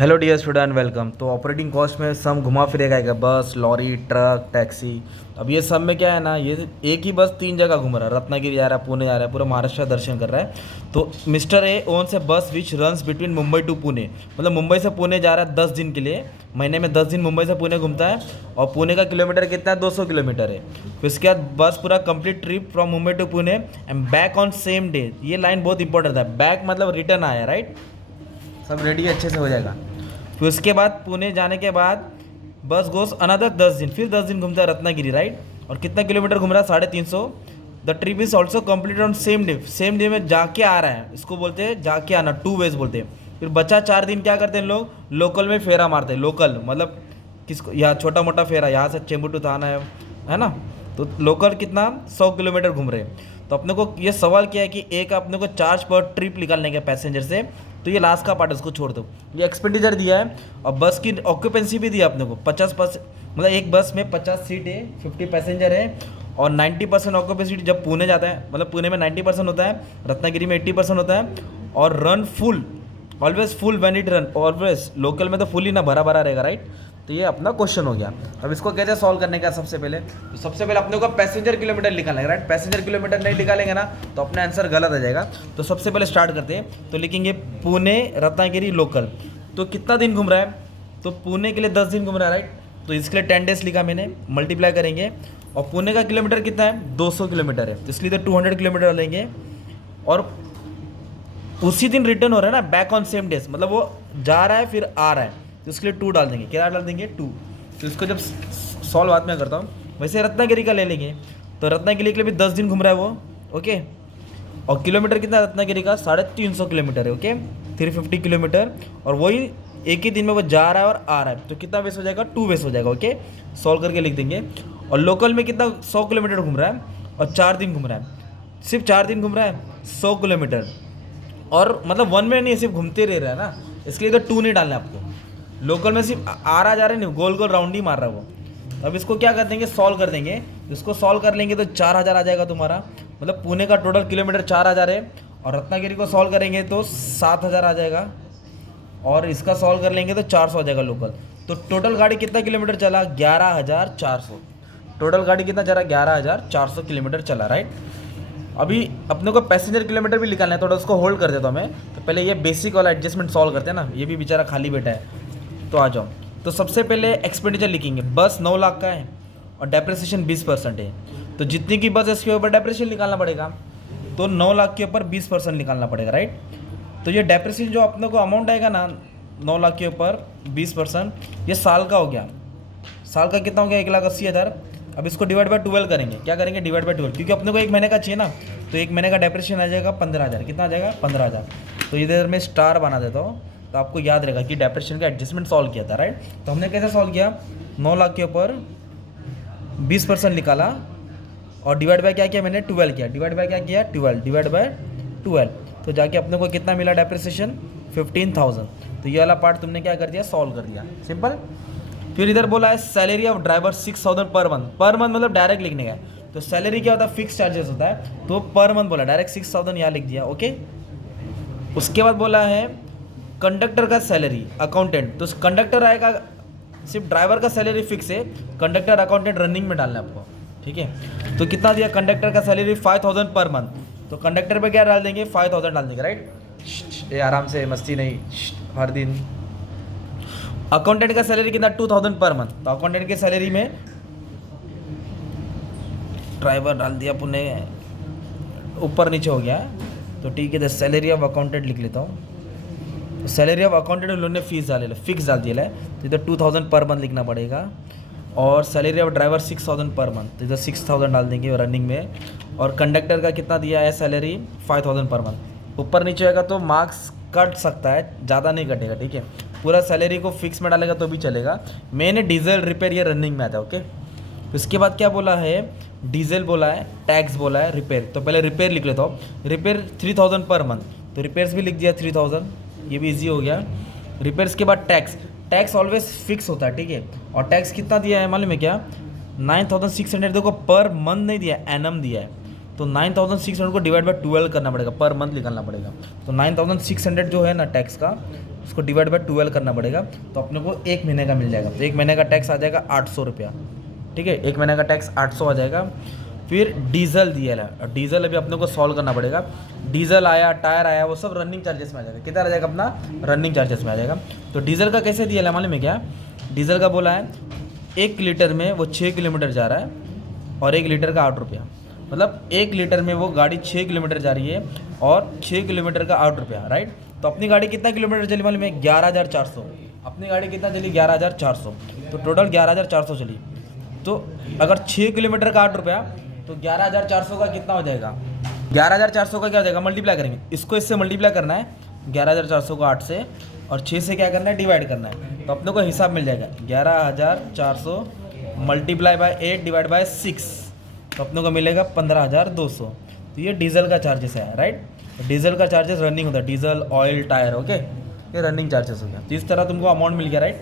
Hello dear student, welcome. तो operating cost में सम घुमा फिरेगा क्या? बस, लॉरी, ट्रक, टैक्सी। अब ये सब में क्या है ना, ये एक ही बस 3 जगह घूम रहा है। रत्नागिरी जा रहा है, पुणे जा रहा है, पूरा महाराष्ट्र दर्शन कर रहा है। तो mister A owns a bus which runs between Mumbai to Pune. मतलब मुंबई से पुणे जा रहा है 10 दिन के लिए। महीने में 10 दिन मुंबई से पुणे घूमता है। और पुणे का किलोमीटर कितना है? 200 किलोमीटर है। फिर उसके बाद बस पूरा complete trip from Mumbai to Pune and back on same day. ये लाइन बहुत इंपॉर्टेंट है। बैक मतलब रिटर्न आया, राइट? सब रेडी अच्छे से हो जाएगा। फिर उसके बाद पुणे जाने के बाद बस गोस अनदर 10 दिन, फिर 10 दिन घूमता है रत्नागिरी, राइट? और कितना किलोमीटर घूम रहा है? 350। The trip is also complete on same day. Same day में जाके आ रहा है, इसको बोलते हैं जाके आना, 2 वेज बोलते हैं। फिर बचा 4 दिन क्या करते हैं लोग? लोकल में फेरा मारते हैं। लोकल मतलब किसको? यहाँ छोटा मोटा फेरा, यहाँ से चेंबूर टू थाना है ना? तो लोकल कितना? 100 किलोमीटर घूम रहे हैं। तो अपने को ये सवाल किया है कि एक अपने को चार्ज पर ट्रिप निकालने का पैसेंजर से। तो ये लास्ट का पार्ट है, उसको छोड़ दो। ये एक्सपेंडिचर दिया है। और बस की ऑक्यूपेंसी भी दिया अपने को 50%। मतलब एक बस में 50 सीट है, 50 पैसेंजर है। और 90% ऑक्यूपेंसी जब पुणे जाता है, मतलब पुणे में 90% होता है, रत्नागिरी में 80% होता है। और run full, always full when it run, always. Local में तो फुल ही ना, भरा भरा रहेगा, राइट? तो ये अपना क्वेश्चन हो गया। अब इसको कैसे सॉल्व करने का? सबसे पहले तो सबसे पहले अपने को पैसेंजर किलोमीटर निकालना है, राइट? पैसेंजर किलोमीटर नहीं निकालेंगे ना तो अपना आंसर गलत आ जाएगा। तो सबसे पहले स्टार्ट करते हैं। तो लिखेंगे पुणे रत्नागिरी लोकल। तो कितना दिन घूम रहा है? तो पुणे के लिए 10 दिन घूम रहा है, राइट? तो इसके लिए 10 डेज लिखा मैंने, मल्टीप्लाई करेंगे। और पुणे का किलोमीटर कितना है? 200 किलोमीटर है, तो इसलिए तो 200 किलोमीटर लेंगे। और उसी दिन रिटर्न हो रहा है ना, बैक ऑन सेम डेज, मतलब वो जा रहा है फिर आ रहा है, तो उसके लिए 2 डाल देंगे। क्या डाल देंगे? 2। तो इसको जब सॉल्व बाद में करता हूँ। वैसे रत्नागिरी का ले लेंगे। तो रत्नागिरी के लिए भी 10 दिन घूम रहा है वो, ओके। और किलोमीटर कितना है रत्नागिरी का? 350 किलोमीटर है, ओके। 350 किलोमीटर। और वही एक ही दिन में वो जा रहा है और आ रहा है, तो कितना वेस्ट हो जाएगा? 2 वेस्ट हो जाएगा, ओके। सॉल्व करके लिख देंगे। और लोकल में कितना? 100 किलोमीटर घूम रहा है और 4 दिन घूम रहा है। सिर्फ 4 दिन घूम रहा है, 100 किलोमीटर। और मतलब वन में नहीं, सिर्फ घूमते रह रहा है ना, इसलिए इधर 2 नहीं डालना है आपको। लोकल में सिर्फ आ रहा जा रहा है, नहीं, गोल गोल राउंड ही मार रहा है वो। अब इसको क्या कर देंगे? सॉल्व कर देंगे। इसको सॉल्व कर लेंगे तो 4000 आ जाएगा तुम्हारा। मतलब पुणे का टोटल किलोमीटर 4000 है। और रत्नागिरी को सॉल्व करेंगे तो 7000 आ जाएगा। और इसका सॉल्व कर लेंगे तो 400 आ जाएगा लोकल। तो टोटल गाड़ी कितना किलोमीटर चला? 11400। टोटल गाड़ी कितना चला? 11400 किलोमीटर चला, राइट? अभी अपने को पैसेंजर किलोमीटर भी निकालना है, थोड़ा उसको होल्ड कर देता हूँ मैं। तो पहले ये बेसिक वाला एडजस्टमेंट सॉल्व करते हैं ना, ये भी बेचारा खाली बैठा है। तो आ जाओ। तो सबसे पहले एक्सपेंडिचर लिखेंगे। बस 9 लाख का है और डेप्रिसिएशन 20% है। तो जितनी की बस है इसके ऊपर डेप्रिसिएशन निकालना पड़ेगा। तो 9 लाख के ऊपर 20% निकालना पड़ेगा, राइट? तो ये डेप्रिसिएशन जो अपने को अमाउंट आएगा ना, 9 लाख के ऊपर 20%, ये साल का हो गया। साल का कितना हो गया? 1,80,000। अब इसको डिवाइड बाय 12 करेंगे। क्या करेंगे? डिवाइड बाय 12, क्योंकि अपने को एक महीने का चाहिए ना। तो एक महीने का डेप्रिसिएशन आ जाएगा 15,000। कितना आ जाएगा? 15,000। तो इधर मैं स्टार बना देता हूँ, तो आपको याद रहेगा कि डेप्रिसिएशन का एडजस्टमेंट सॉल्व किया था, राइट? तो हमने कैसे सॉल्व किया? 9 लाख के ऊपर 20% निकाला और डिवाइड बाय क्या किया मैंने? 12 किया। डिवाइड बाय क्या किया? 12। डिवाइड बाय 12, तो जाके अपने को कितना मिला डेप्रिसिएशन? 15,000। तो ये वाला पार्ट तुमने क्या कर दिया? सॉल्व कर दिया, सिंपल। फिर इधर बोला है salary of driver 6000 per month. Per month मतलब डायरेक्ट लिखने का है। तो सैलरी क्या होता है? फिक्स चार्जेस होता है। तो पर मंथ बोला, डायरेक्ट 6000 यहाँ लिख दिया, ओके। उसके बाद बोला है कंडक्टर का सैलरी, अकाउंटेंट। तो कंडक्टर आएगा, सिर्फ ड्राइवर का सैलरी फिक्स है, कंडक्टर अकाउंटेंट रनिंग में डालना है आपको, ठीक है। तो कितना दिया? कंडक्टर का सैलरी 5000 पर मंथ। तो कंडक्टर पे क्या डाल देंगे? 5000 डाल देंगे, राइट? ये आराम से, मस्ती नहीं, हर दिन। अकाउंटेंट का सैलरी कितना? 2000 पर मंथ। तो अकाउंटेंट की सैलरी में ड्राइवर डाल दिया, पुणे ऊपर नीचे हो गया, तो ठीक है। तो सैलरी ऑफ अकाउंटेंट लिख लेता हूँ। तो सैलरी ऑफ अकाउंटेंट उन्होंने फीस डाले, फिक्स डाल दिया है, तो इधर 2000 पर मंथ लिखना पड़ेगा। और salary of driver 6000 per month, तो इधर 6000 डाल देंगे रनिंग में। और कंडक्टर का कितना दिया है सैलरी? 5000 per month. ऊपर नीचे होगा तो मार्क्स कट सकता है, ज़्यादा नहीं कटेगा, ठीक है। पूरा सैलरी को फिक्स में डालेगा तो भी चलेगा। मैंने डीजल रिपेयर ये रनिंग में आता है, ओके। उसके बाद क्या बोला है? डीजल बोला है, टैक्स बोला है, रिपेयर। तो पहले रिपेयर लिख लेता हूँ। रिपेयर 3000 पर मंथ, तो रिपेयर्स भी लिख दिया 3000, ये भी इजी हो गया। रिपेयर्स के बाद टैक्स, टैक्स ऑलवेज फिक्स होता है, ठीक है। और टैक्स कितना दिया है मालूम है क्या? 9600। देखो पर मंथ नहीं दिया, एनम दिया है। तो 9600 को डिवाइड बाय 12 करना पड़ेगा, पर मंथ निकालना पड़ेगा। तो 9600 जो है ना टैक्स का, उसको डिवाइड बाय 12 करना पड़ेगा, तो अपने को 1 महीने का मिल जाएगा। तो 1 महीने का टैक्स आ जाएगा 800 रुपया, ठीक है, 1 महीने का टैक्स 800 आ जाएगा। फिर डीजल दिया है, डीजल अभी अपने को सॉल्व करना पड़ेगा। डीजल आया, टायर आया, वो सब रनिंग चार्जेस में आ जाएगा। कितना आ जाएगा अपना, रनिंग चार्जेस में आ जाएगा। तो डीजल का कैसे दिया है मालूम है क्या, डीजल का बोला है 1 लीटर में वो 6 किलोमीटर जा रहा है और 1 लीटर का 8 रुपया, मतलब 1 लीटर में वो गाड़ी 6 किलोमीटर जा रही है और 6 किलोमीटर का 8 रुपया, राइट। तो अपनी गाड़ी कितना किलोमीटर चली मालूम है, 11,400। अपनी गाड़ी कितना चली, 11,400, तो टोटल 11,400 चली। तो अगर 6 किलोमीटर का 8 रुपया, तो 11,400 का कितना हो जाएगा, 11,400 का क्या हो जाएगा, मल्टीप्लाई करेंगे, इसको इससे मल्टीप्लाई करना है 11,400 को 8 से, और 6 से क्या करना है, डिवाइड करना है। तो अपने को हिसाब मिल जाएगा 11,400 मल्टीप्लाई बाय 8 डिवाइड बाय 6, तो अपने को मिलेगा 15,200। तो ये डीजल का चार्जेस है, राइट। डीजल का चार्जेस रनिंग होता है, डीजल, ऑयल, टायर, ओके, ये रनिंग चार्जेस हो गया। तो इस तरह तुमको अमाउंट मिल गया, राइट।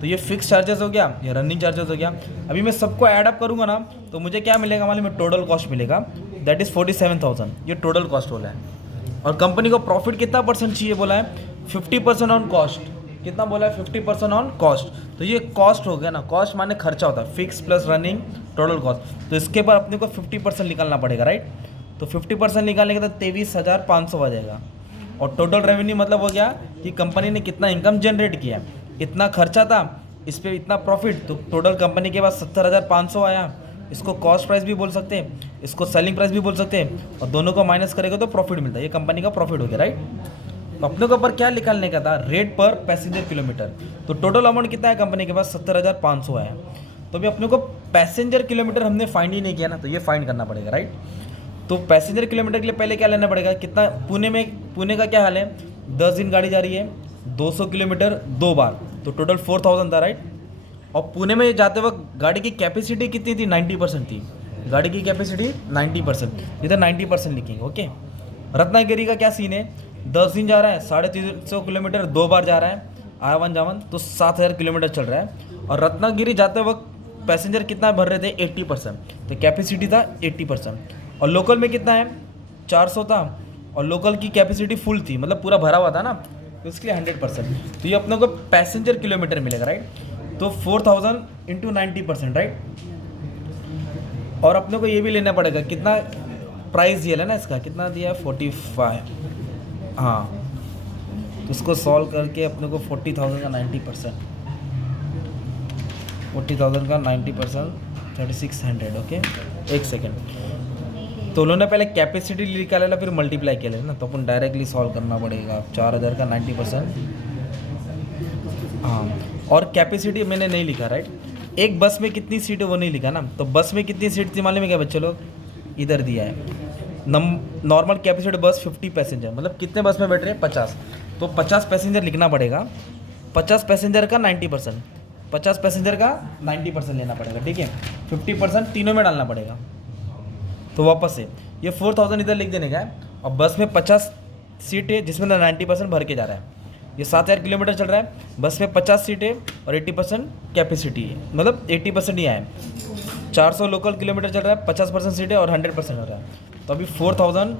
तो ये फिक्स चार्जेस हो गया, ये रनिंग चार्जेस हो गया। अभी मैं सबको ऐड अप करूँगा ना, तो मुझे क्या मिलेगा मालूम है, टोटल कॉस्ट मिलेगा, दैट इज़ 47,000। ये टोटल कॉस्ट बोला है। और कंपनी को प्रॉफिट कितना परसेंट चाहिए बोला है, 50% ऑन कॉस्ट। कितना बोला है, 50% ऑन कॉस्ट। तो ये कॉस्ट हो गया ना, कॉस्ट माने खर्चा होता है, fix plus running total cost. तो इसके बाद अपने को 50% निकालना पड़ेगा, राइट। तो 50% निकालने के बाद 23,500 आ जाएगा। और टोटल रेवेन्यू मतलब हो गया कि कंपनी ने कितना इनकम जनरेट किया, इतना खर्चा था, इस पर इतना प्रॉफिट, तो टोटल कंपनी के पास 70,500 आया। इसको कॉस्ट प्राइस भी बोल सकते हैं, इसको सेलिंग प्राइस भी बोल सकते हैं, और दोनों को माइनस करेगा तो प्रॉफिट मिलता है। ये कंपनी का प्रॉफिट हो गया, राइट। तो अपने को ऊपर क्या निकालने का था, रेट पर पैसेंजर किलोमीटर। तो टोटल अमाउंट कितना है कंपनी के पास, 70,500 आया। तो अभी अपने को पैसेंजर किलोमीटर हमने फाइंड ही नहीं किया ना, तो ये फाइंड करना पड़ेगा, राइट। तो पैसेंजर किलोमीटर के लिए पहले क्या लेना पड़ेगा, कितना पुणे का क्या हाल है, 10 दिन गाड़ी जा रही है, 200 किलोमीटर 2 बार, तो टोटल 4,000 था, राइट। और पुणे में जाते वक्त गाड़ी की कैपेसिटी कितनी थी, 90% थी। गाड़ी की कैपेसिटी 90%, इधर 90% लिखेंगे, ओके। रत्नागिरी का क्या सीन है, 10 दिन जा रहा है, 350 किलोमीटर 2 बार जा रहा है, आवन जावन, तो 7,000 किलोमीटर चल रहा है। और रत्नागिरी जाते वक्त पैसेंजर कितना भर रहे थे, 80%, तो कैपेसिटी था 80%। और लोकल में कितना है, 400 था, और लोकल की कैपेसिटी फुल थी, मतलब पूरा भरा हुआ था ना, तो इसके लिए 100%। तो ये अपने को पैसेंजर किलोमीटर मिलेगा, राइट। तो 4,000 इंटू 90%, राइट। और अपने को ये भी लेना पड़ेगा, कितना प्राइस दिया है ना इसका, कितना दिया है, 45, हाँ। तो इसको सॉल्व करके अपने को 40,000 का 90%, 40,000 का 90%, 3600, ओके। एक सेकेंड, तो उन्होंने पहले कैपेसिटी निकाला फिर मल्टीप्लाई किया ना, तो अपन डायरेक्टली सॉल्व करना पड़ेगा। 4,000 का 90%, हाँ। और कैपेसिटी मैंने नहीं लिखा, राइट। एक बस में कितनी सीट है वो नहीं लिखा ना, तो बस में कितनी सीट थी मालूम है क्या बच्चे लोग, इधर दिया है। नॉर्मल कैपेसिटी बस 50 पैसेंजर, मतलब कितने बस में बैठ रहे हैं, 50, तो 50 पैसेंजर लिखना पड़ेगा। 50 पैसेंजर का 90%, 50 पैसेंजर का 90% लेना पड़ेगा, ठीक है। 50% तीनों में डालना पड़ेगा। तो वापस से ये 4,000 इधर लिख देने का है। और बस में 50 सीट है जिसमें 90% भर के जा रहा है। ये 7,000 किलोमीटर चल रहा है, बस में 50 सीट है और 80% कैपेसिटी है, मतलब 80% ही आए। 400 लोकल किलोमीटर चल रहा है, 50% सीट है और 100% हो रहा है। तो अभी 4,000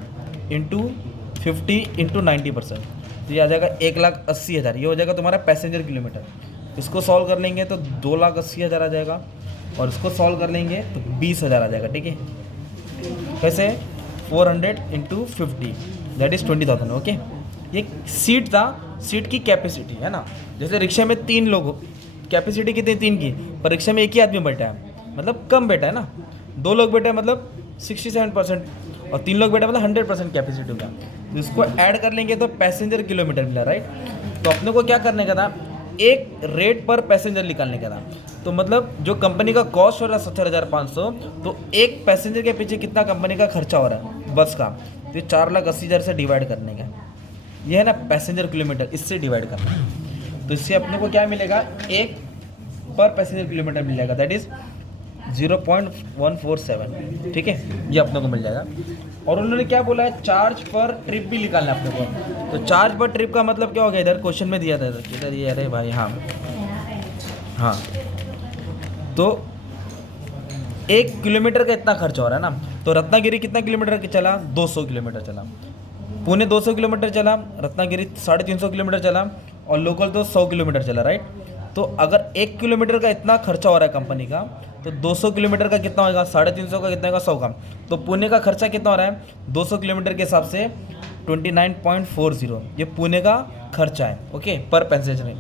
इंटू 50 इंटू 90%, तो ये आ जाएगा 1,80,000। ये हो जाएगा तुम्हारा पैसेंजर किलोमीटर। इसको सॉल्व कर लेंगे तो 2,80,000 आ जाएगा, और इसको सॉल्व कर लेंगे तो 20,000 आ जाएगा, ठीक है। कैसे, 400 इंटू 50 दैट इज़ 20,000, ओके। ये सीट था, सीट की कैपेसिटी है ना। जैसे रिक्शा में 3 लोग, कैपेसिटी कितनी 3 की, पर रिक्शा में एक ही आदमी बैठा है, मतलब कम बैठा है ना। 2 लोग बैठे मतलब 67%, और 3 लोग बैठे मतलब 100% कैपेसिटी होगा। तो इसको ऐड कर लेंगे तो पैसेंजर किलोमीटर मिला, राइट। तो अपने को क्या करने का था, एक रेट पर पैसेंजर निकालने का था। तो मतलब जो कंपनी का कॉस्ट हो रहा है 70,500, तो एक पैसेंजर के पीछे कितना कंपनी का खर्चा हो रहा है बस का, तो ये 4,80,000 से डिवाइड करने का। ये है ना पैसेंजर किलोमीटर, इससे डिवाइड करना है। तो इससे अपने को क्या मिलेगा, एक पर पैसेंजर किलोमीटर मिल जाएगा, दैट इज़ 0.147, ठीक है। ये अपने को मिल जाएगा। और उन्होंने क्या बोला है, चार्ज पर ट्रिप भी निकालना है अपने को। तो चार्ज पर ट्रिप का मतलब क्या हो गया, इधर क्वेश्चन में दिया था इधर, ये अरे भाई, हाँ हाँ। तो 1 किलोमीटर का इतना खर्चा हो रहा है ना। तो रत्नागिरी कितना किलोमीटर चला, 200 किलोमीटर चला। पुणे 200 किलोमीटर चला, रत्नागिरी 350 किलोमीटर चला, और लोकल तो 100 किलोमीटर चला, राइट। तो अगर 1 किलोमीटर का इतना खर्चा हो रहा है कंपनी का, तो 200 किलोमीटर का कितना होगा, 350 का कितना होगा, 100 का। तो पुणे का खर्चा कितना हो रहा है 200 किलोमीटर के हिसाब से 29.40, ये पुणे का खर्चा है, ओके, पर पैसेंजर में,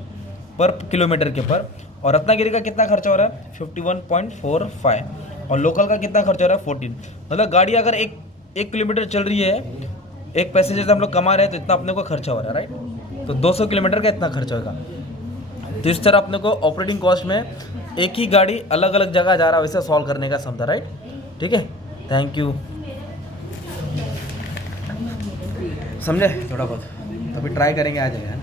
पर किलोमीटर के पर। और रत्नागिरी का कितना खर्चा हो रहा है 51.45, और लोकल का कितना खर्चा हो रहा है 14। मतलब गाड़ी अगर एक किलोमीटर चल रही है, एक पैसेंजर से हम लोग कमा रहे हैं, तो इतना अपने को खर्चा हो रहा है, राइट। तो 200 किलोमीटर का इतना खर्चा होगा। तो इस तरह अपने को ऑपरेटिंग कॉस्ट में एक ही गाड़ी अलग अलग जगह जा रहा है वैसे सॉल्व करने का क्षमता, राइट। ठीक है, थैंक यू। समझे थोड़ा बहुत, अभी ट्राई करेंगे आ जाएगा।